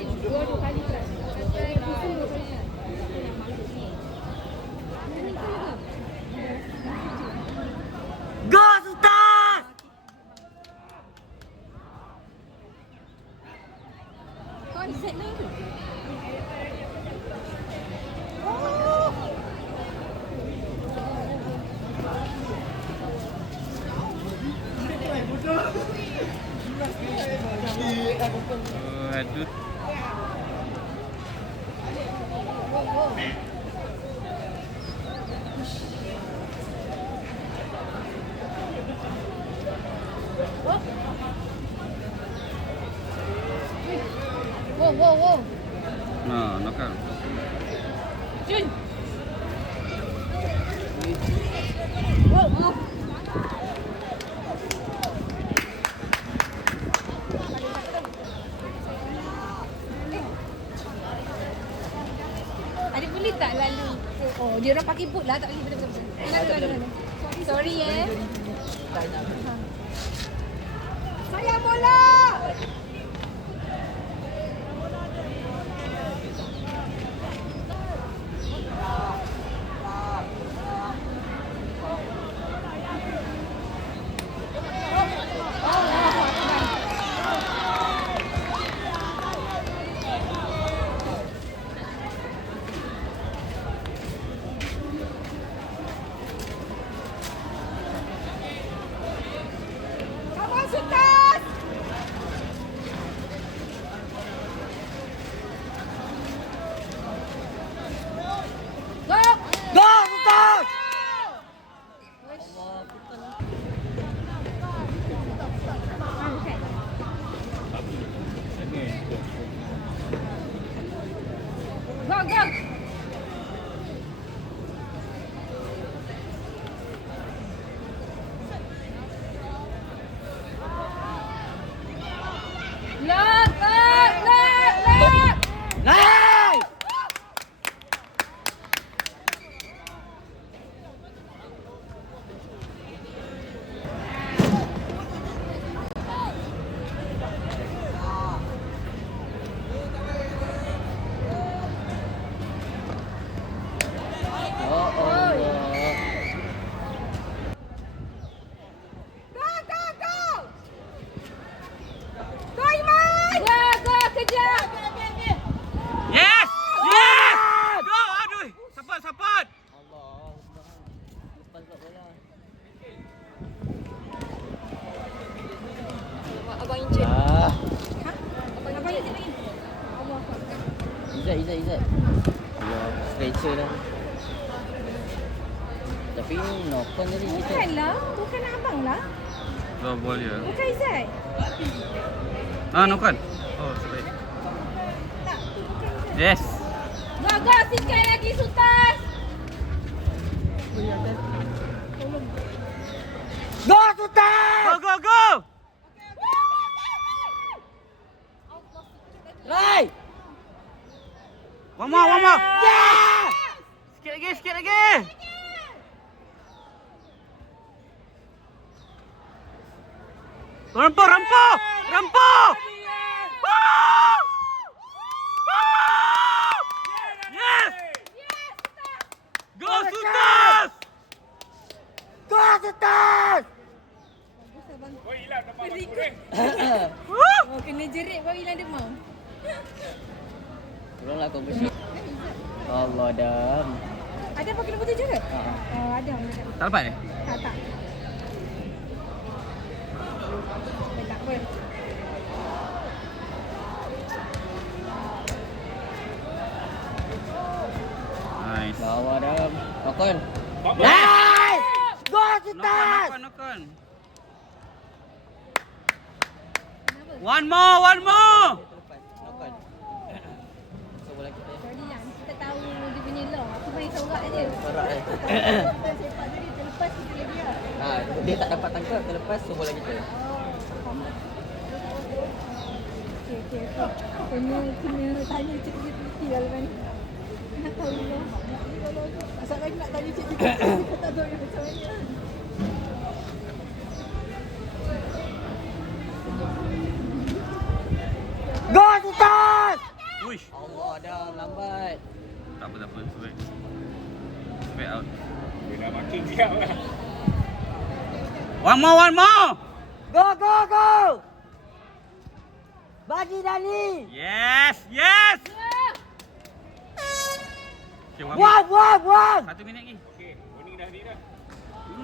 Dua kali try. Go Sultan! Konsep ni tu. Aduh. Wow. Nah, nakal. Jun. Wow. Ada boleh tak lalu? Oh, dia orang pakai boot lah, tak boleh betul-betul. Lalu. Sorry Saya bola. Sultan! Go! Go Sultan! Go! Lock! Nice! Oh Allah. Go, Iman! Go, kejar! Yes! Yes! Go! Aduh! Support! Allah. Lepas kat bola. Abang Encik. Ah. Abang Encik lagi. Izzat. Ya, stretcher dah. Tapi nokon tadi kita. Bukanlah, bukan abang lah. Dua bol dia. Bukan Izzat. Nakal. Oh, sorry. Yes. Go, sikit lagi Sultan. Go Sultan! Go! Right! One more! Yeah! Sikit lagi! Rampok! Yes! Go Sultan! Go Sultan! Oh, kena jerit baru hilang demam. Tolonglah kau bersih. Allah dam. Ada pakai lembu tu je ke? Ha. Oh, ada. Tak dapat ni? Tak. Tak apa. Nice. Bawa dam. Nokon. Nice! Go Sultan! Nokon. One more! Nokon. So bola kita. Sorry lah, kita tahu dia punya law. Aku main sorak je. Sorak Kita sepak tadi terlepas kita dia. Dia tak dapat tangkap terlepas so bola kita. Okey. Kena tanya Cik Putih lah lepas ni. Nak tahu lah. Asal lagi nak tanya Cik Putih. Kita tak tahu dia macam mana. Go Sultan! Uish. Allah, dah lambat. Tak apa, tak apa. Back out. Dia dah makin siap lah. One more. Go, go, go! Bagi Dani! Yes. Okay, Buang! 1 minit lagi. Okey, warning dah ni dah.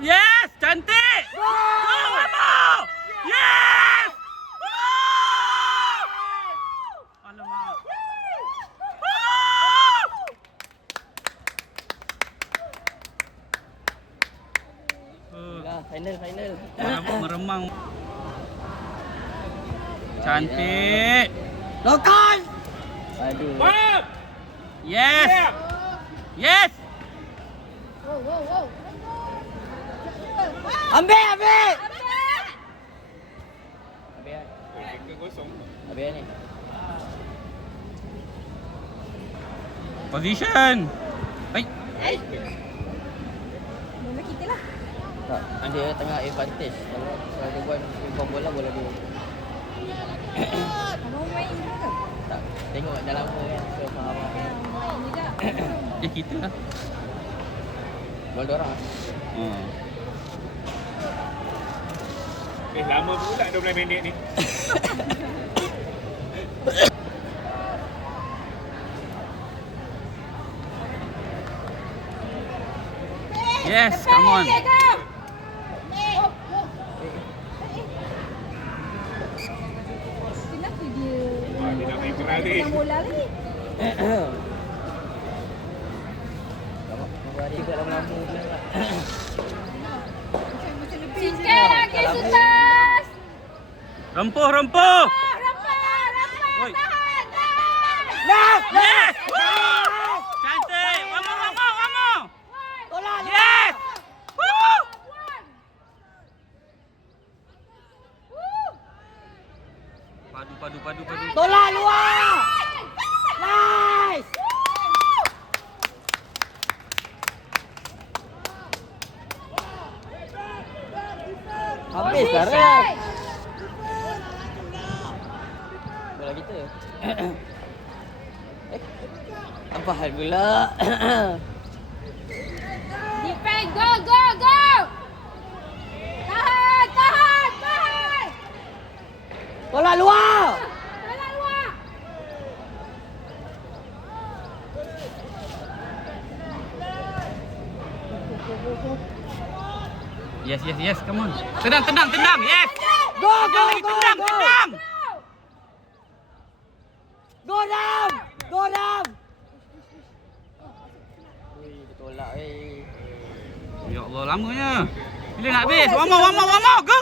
Yes, cantik. Go, one more. Yes. Alamak. Dah, final. Meremang. Cantik. Lokal! Aduh. Bang! Yes. Yes. Wow. Ambil! Habis kosong. Habis ni. Position. Baik. Bola kita lah. Tak, dia tengah advantage. Kalau dia buat bola dia. Abang main ke? Tak, tengok dah lama kan. So faham lah. Main juga. Kita lah. Bola diorang lah. Lama pula 12 minit ni. Yes, come on. Kenapa dia Wah, dia nak main keras ni. pegang bola lagi? Tunggu hari juga lama-lama pula. Macam lebih Sikit lagi Sultan. Rempuh. Rapat. Oi. Nah! Yes. Cantik. One more. Tolak! Yes. Woo. Padu. Tolak luar! Nice! Habis lah ref. Bola kita. Apa hal pula? Defend. Go. Tahan. Tolak luar! Tolak luar. Yes. Come on. Tendang. Yes. Go! Tendang. Go down! Ui, dia tolak Ya Allah, lamanya. Bila nak habis? One more. Go.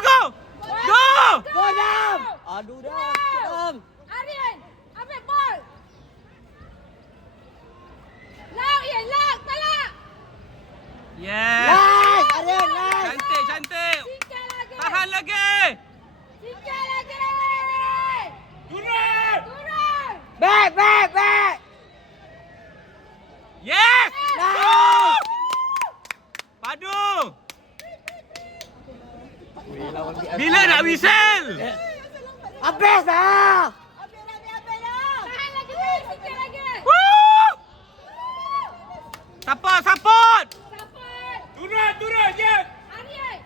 Go down! Aduh dah, Sam. Aryan, ambil bol. Lock, Ian, lock. Tolak. Yes. Nice! Aryan, nice! Cantik. Sikit lagi. Tahan lagi. Sikit lagi. Turun! Turun. Back! Yes. Nice! Padu. Ui, lawan dia. Bila nak whistle? Habis dah! Tahan lagi, Ian. Sikit lagi. Woo. Support. Support. Turun, Jan! Aryan.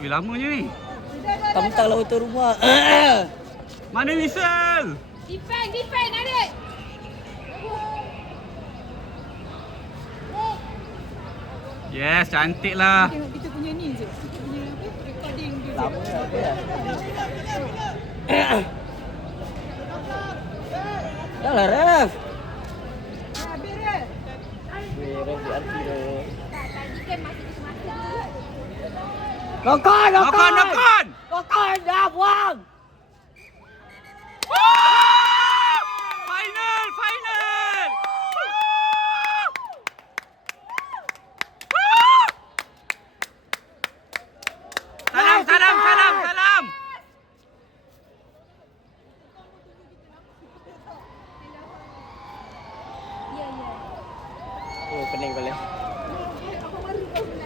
Wih, lamanya ni. Tentang lawan tu rumah. Mana whistle? Defend, Aryan. Yes, cantik lah. Tengok kita punya ni je. Kita punya apa? Recording dia. Lama apa ya? Dah lah ref. Habis dah. Weh, ref di anti tu. Tadi kan masih semasa. Lokon! Knock on. Lokon dah buang! Woo!